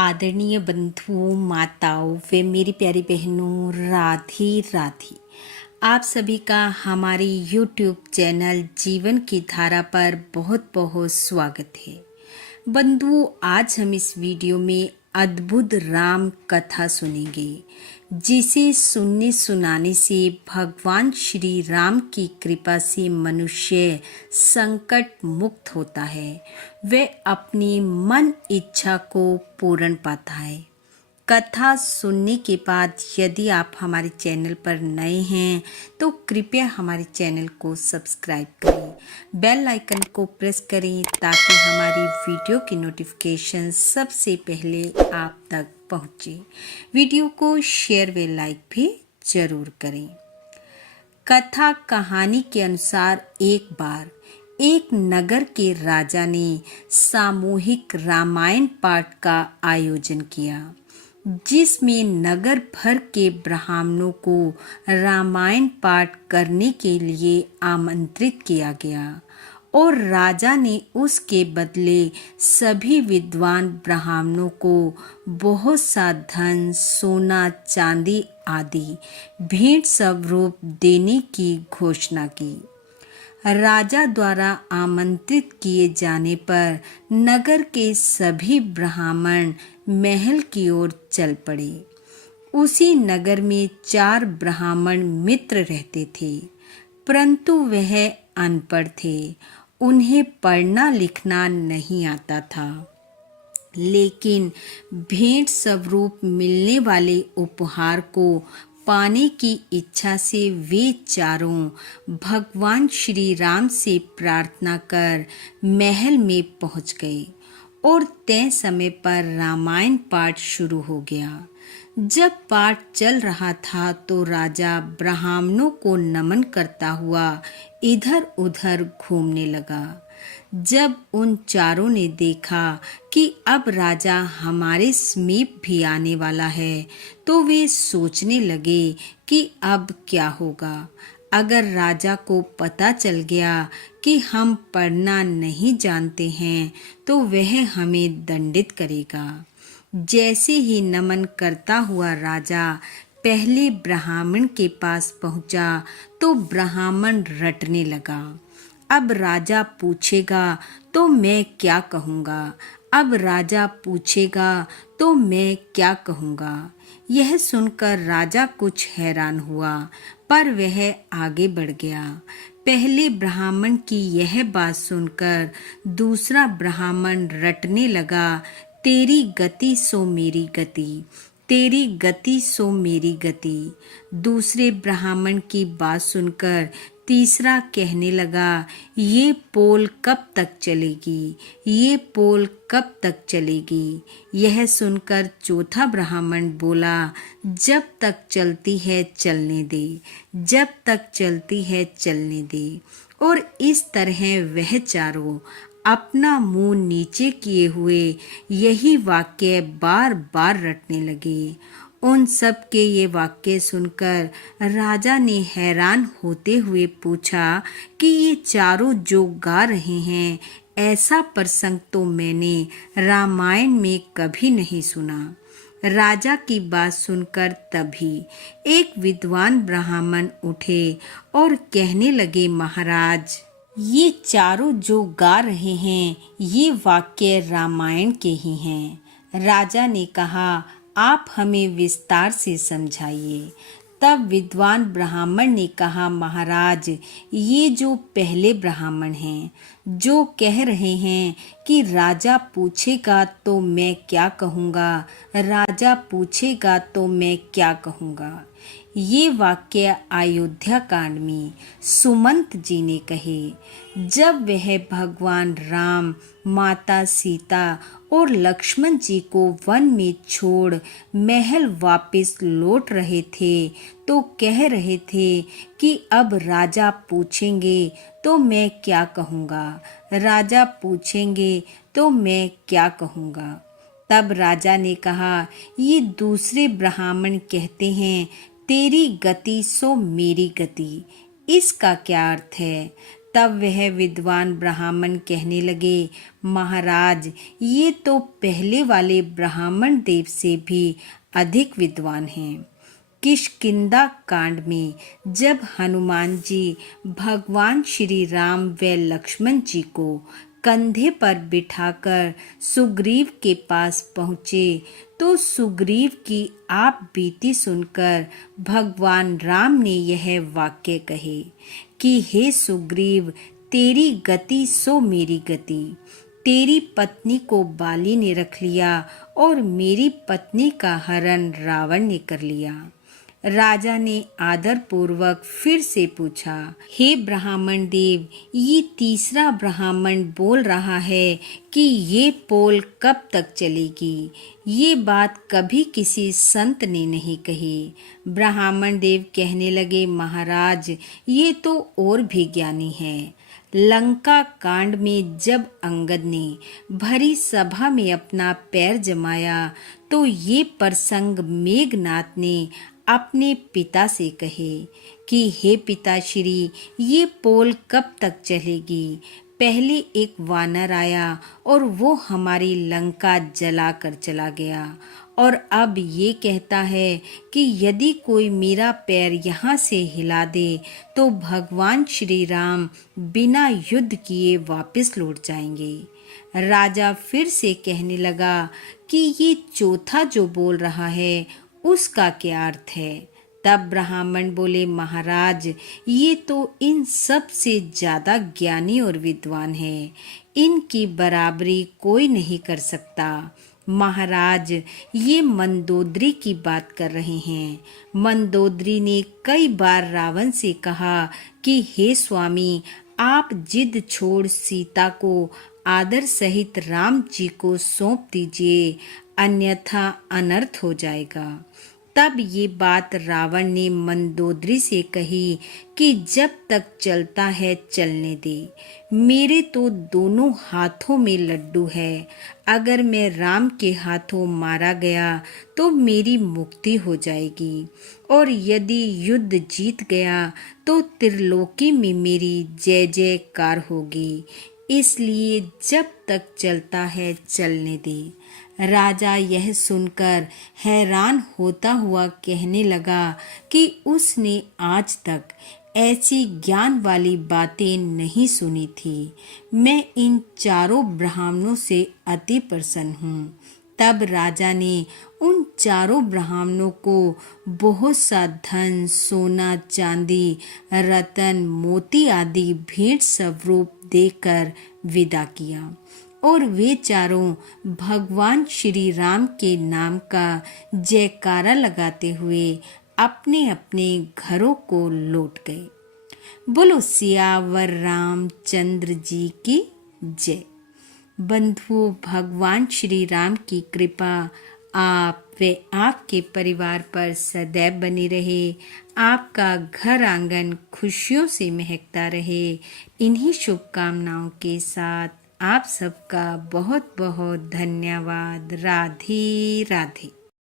आदरणीय बंधुओं, माताओं व मेरी प्यारी बहनों, राधे राधे। आप सभी का हमारे YouTube चैनल जीवन की धारा पर बहुत बहुत स्वागत है। बंधुओं, आज हम इस वीडियो में अद्भुत राम कथा सुनेंगे, जिसे सुनने सुनाने से भगवान श्री राम की कृपा से मनुष्य संकट मुक्त होता है, वे अपनी मन इच्छा को पूर्ण पाता है। कथा सुनने के बाद यदि आप हमारे चैनल पर नए हैं तो कृपया हमारे चैनल को सब्सक्राइब करें, बेल आइकन को प्रेस करें ताकि हमारी वीडियो की नोटिफिकेशन सबसे पहले आप तक पहुंचे। वीडियो को शेयर व लाइक भी जरूर करें। कथा कहानी के अनुसार एक बार एक नगर के राजा ने सामूहिक रामायण पाठ का आयोजन किया, जिसमें नगर भर के ब्राह्मणों को रामायण पाठ करने के लिए आमंत्रित किया गया और राजा ने उसके बदले सभी विद्वान ब्राह्मणों को बहुत सा धन, सोना, चांदी आदि भेंट स्वरूप देने की घोषणा की। राजा द्वारा आमंत्रित किए जाने पर नगर के सभी ब्राह्मण महल की ओर चल पड़े। उसी नगर में 4 ब्राह्मण मित्र रहते थे, परंतु वह अनपढ़ थे। उन्हें पढ़ना लिखना नहीं आता था, लेकिन भेंट स्वरूप मिलने वाले उपहार को पाने की इच्छा से वे चारों भगवान श्री राम से प्रार्थना कर महल में पहुंच गए और तय समय पर रामायण पाठ शुरू हो गया। जब पाठ चल रहा था तो राजा ब्राह्मणों को नमन करता हुआ इधर उधर घूमने लगा। जब उन चारों ने देखा कि अब राजा हमारे समीप भी आने वाला है, तो वे सोचने लगे कि अब क्या होगा। अगर राजा को पता चल गया कि हम पढ़ना नहीं जानते हैं तो वह हमें दंडित करेगा। जैसे ही नमन करता हुआ राजा पहले ब्राह्मण के पास पहुंचा तो ब्राह्मण रटने लगा। अब राजा पूछेगा तो मैं क्या कहूँगा, अब राजा पूछेगा तो मैं क्या कहूँगा। यह सुनकर राजा कुछ हैरान हुआ, पर वह आगे बढ़ गया। पहले ब्राह्मण की यह बात सुनकर दूसरा ब्राह्मण रटने लगा, तेरी गति सो मेरी गति, तेरी गति सो मेरी गति। दूसरे ब्राह्मण की बात सुनकर तीसरा कहने लगा, ये पोल कब तक चलेगी, ये पोल कब तक चलेगी। यह सुनकर चौथा ब्राह्मण बोला, जब तक चलती है चलने दे, जब तक चलती है चलने दे। और इस तरह वह चारों अपना मुंह नीचे किए हुए यही वाक्य बार बार रटने लगे। उन सब के ये वाक्य सुनकर राजा ने हैरान होते हुए पूछा कि ये चारों जो गा रहे हैं, ऐसा प्रसंग तो मैंने रामायण में कभी नहीं सुना। राजा की बात सुनकर तभी एक विद्वान ब्राह्मण उठे और कहने लगे, महाराज, ये चारों जो गा रहे हैं ये वाक्य रामायण के ही हैं। राजा ने कहा, आप हमें विस्तार से समझाइए। तब विद्वान ब्राह्मण ने कहा, महाराज, ये जो पहले ब्राह्मण हैं जो कह रहे हैं कि राजा पूछेगा तो मैं क्या कहूँगा, राजा पूछेगा तो मैं क्या कहूँगा, ये वाक्य अयोध्या कांड में सुमंत जी ने कहे। जब वह भगवान राम, माता सीता और लक्ष्मण जी को वन में छोड़ महल वापस लौट रहे थे तो कह रहे थे कि अब राजा पूछेंगे तो मैं क्या कहूँगा, राजा पूछेंगे तो मैं क्या कहूँगा। तब राजा ने कहा, ये दूसरे ब्राह्मण कहते हैं, तेरी गति सो मेरी गति। इसका क्या अर्थ है? तब वह विद्वान ब्राह्मण कहने लगे, महाराज, ये तो पहले वाले ब्राह्मण देव से भी अधिक विद्वान हैं। किष्किंधा कांड में जब हनुमान जी भगवान श्री राम व लक्ष्मण जी को कंधे पर बिठाकर सुग्रीव के पास पहुँचे तो सुग्रीव की आप बीती सुनकर भगवान राम ने यह वाक्य कहे कि हे सुग्रीव, तेरी गति सो मेरी गति। तेरी पत्नी को बाली ने रख लिया और मेरी पत्नी का हरण रावण ने कर लिया। राजा ने आदर पूर्वक फिर से पूछा, हे ब्राह्मण देव, ये तीसरा ब्राह्मण बोल रहा है कि ये पोल कब तक चलेगी? ये बात कभी किसी संत ने नहीं कही। ब्राह्मण देव कहने लगे, महाराज, ये तो और भी ज्ञानी है। लंका कांड में जब अंगद ने भरी सभा में अपना पैर जमाया तो ये प्रसंग मेघनाथ ने अपने पिता से कहे कि हे पिताश्री, ये पोल कब तक चलेगी? पहले एक वानर आया और वो हमारी लंका जलाकर चला गया और अब ये कहता है कि यदि कोई मेरा पैर यहाँ से हिला दे तो भगवान श्री राम बिना युद्ध किए वापस लौट जाएंगे। राजा फिर से कहने लगा कि ये चौथा जो बोल रहा है उसका क्या अर्थ है? तब ब्राह्मण बोले, महाराज, ये तो इन सब से ज्यादा ज्ञानी और विद्वान है। इनकी बराबरी कोई नहीं कर सकता। महाराज, ये मंदोदरी की बात कर रहे हैं। मंदोदरी ने कई बार रावण से कहा कि हे स्वामी, आप जिद छोड़ सीता को आदर सहित राम जी को सौंप दीजिए, अन्यथा अनर्थ हो जाएगा। तब ये बात रावण ने मंदोदरी से कही कि जब तक चलता है चलने दे। मेरे तो दोनों हाथों में लड्डू है। अगर मैं राम के हाथों मारा गया तो मेरी मुक्ति हो जाएगी और यदि युद्ध जीत गया तो त्रिलोकी में मेरी जय जयकार होगी। इसलिए जब तक चलता है चलने दे। राजा यह सुनकर हैरान होता हुआ कहने लगा कि उसने आज तक ऐसी ज्ञान वाली बातें नहीं सुनी थी। मैं इन चारों ब्राह्मणों से अति प्रसन्न हूँ। तब राजा ने उन चारों ब्राह्मणों को बहुत सा धन, सोना, चांदी, रतन, मोती आदि भेंट स्वरूप देकर विदा किया और वे चारों भगवान श्री राम के नाम का जयकारा लगाते हुए अपने अपने घरों को लौट गए। बोलो सियावर रामचंद्र जी की जय। बंधुओं, भगवान श्री राम की कृपा आप व आपके परिवार पर सदैव बनी रहे। आपका घर आंगन खुशियों से महकता रहे। इन्हीं शुभकामनाओं के साथ आप सबका बहुत बहुत धन्यवाद। राधे राधे।